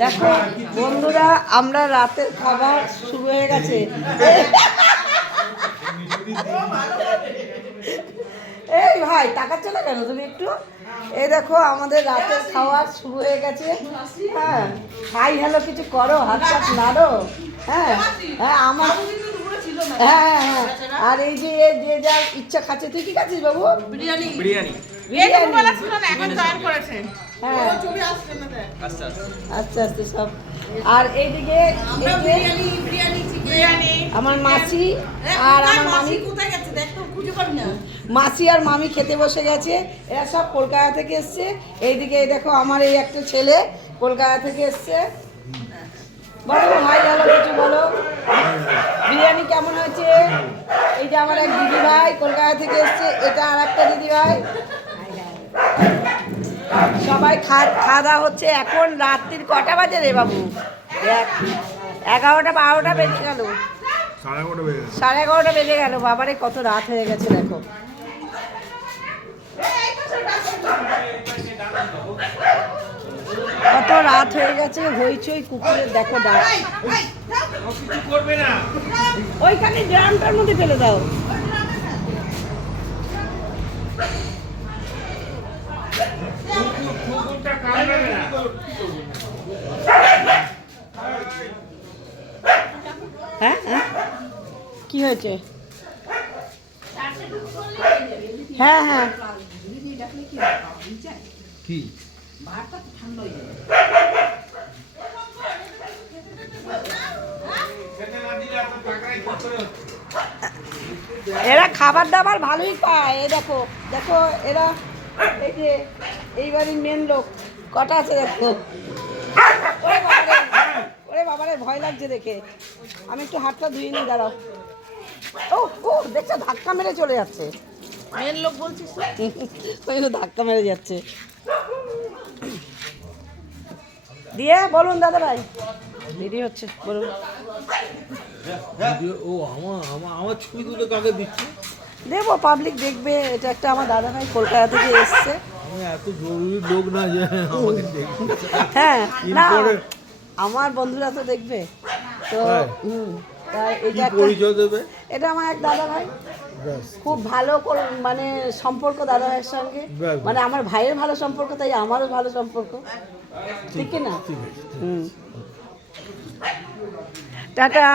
দেখো বন্ধুরা আমরা রাতের খাবার শুরু হয়ে গেছে। এই ভাই টাকাচ্ছ না কেন তুমি একটু? এই দেখো আমাদের রাতের খাওয়ার শুরু হয়ে গেছে। হ্যাঁ হাই হ্যালো কিছু করো হাত হাত নাড়ো। হ্যাঁ হ্যাঁ আমার হ্যাঁ হ্যাঁ হ্যাঁ। আর এই যে যে যার ইচ্ছা খাচ্ছে তুই কি খাচ্ছিস বাবু? বিরিয়ানি। বিরিয়ানি। বিরিয়ানি বলা ছিল না এখন জয়েন করেছে। হ্যাঁ। ছবি আসছে না দেখ। আচ্ছা আচ্ছা আস্তে আস্তে সব। আর এইদিকে বিরিয়ানি বিরিয়ানি বিরিয়ানি। আমার মাসি আর আমার মামি? কোথায় গেছে? দেখ তো খুঁজে পাবি না। মাসি আর মামি খেতে বসে গেছে। এরা সব কলকাতা থেকে এসছে। এইদিকে এই দেখো আমার এই একটা ছেলে কলকাতা থেকে এসছে। বলো হাই হ্যালো কিছু বলো। বিরিয়ানি কেমন হয়েছে? এইটা আমার এক দিদি ভাই কলকাতা থেকে এসছে। এটা আর একটা দিদি ভাই সবাই খা খাওয়া দাওয়া হচ্ছে এখন রাত্রির কটা বাজে রে বাবু? এগারোটা বারোটা বেজে গেল। সাড়ে এগারোটা বেজে সাড়ে এগারোটা বেজে গেল বাবারে কত রাত হয়ে গেছে দেখো। কত রাত হয়ে গেছে হইচই কুকুরের দেখো ডাক। ওইখানে ড্রামটার মধ্যে ফেলে দাও। হ্যাঁ হ্যাঁ কি হয়েছে? হ্যাঁ হ্যাঁ। কি? এরা খাবার দাবার ভালোই পায় এই দেখো দেখো এরা এই যে এই বাড়ির মেন লোক কটা আছে দেখো? ওরে বাবারে ওরে বাবারে ভয় লাগছে দেখে। আমি একটু হাতটা ধুয়ে নিই দাঁড়াও। ও ও দেখছ ধাক্কা মেরে চলে যাচ্ছে। মেন লোক বলছিস তো? ওই ধাক্কা মেরে যাচ্ছে। দিয়ে বলুন দাদা ভাই দেরি হচ্ছে বলুন। ও আমার আমার আমার ছবি তুলে কাকে দিচ্ছে? দেবো পাবলিক দেখবে এটা একটা আমার দাদা ভাই কলকাতা থেকে এসছে। লোক না যে হ্যাঁ না আমার বন্ধুরা তো দেখবে। তো হুম তাই এটা পরিচয় দেবে? এটা আমার এক দাদা ভাই খুব ভালো কর- মানে সম্পর্ক দাদা ভাইয়ের সঙ্গে। মানে আমার ভাইয়ের ভালো সম্পর্ক তাই আমারও ভালো সম্পর্ক। ঠিক না? হুম। টাটা।